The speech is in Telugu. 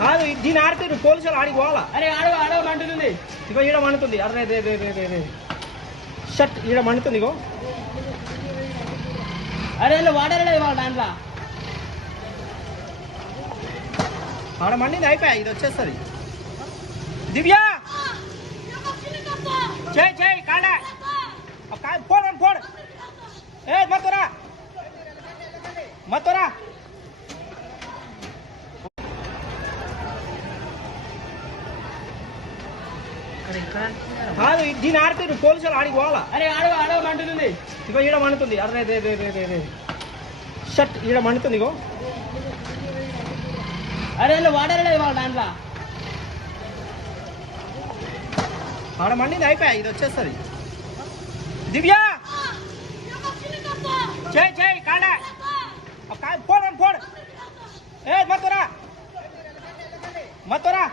కాదు దీని ఆడితే పోలీసులు ఆడికి పోవాలా? అరే ఆడవ మంటుంది. ఇగో ఈడ మండుతుంది. అరే రే షట్ ఈడ మండుతుంది. ఇగో అరే వాడలేదు వాళ్ళ దాంట్లో ఆడ మండింది. అయిపోయా, ఇది వచ్చేస్తుంది. దివ్య చేయి కాడా పోడు ఏ మత్తోరా కాదు దీని ఆడితే పోలీసులు ఆడికి పోవాలా? అరే ఆడవ మంటుంది. ఇగో ఈడ మండుతుంది. అరే రే షట్ ఈడ మండుతుంది. ఇగో అరే వాడలేదు వాళ్ళ దాంట్లో ఆడ మండింది. అయిపోయా, ఇది వచ్చేస్తుంది. దివ్య చేయి కాడా పోడు ఏ మత్తోరా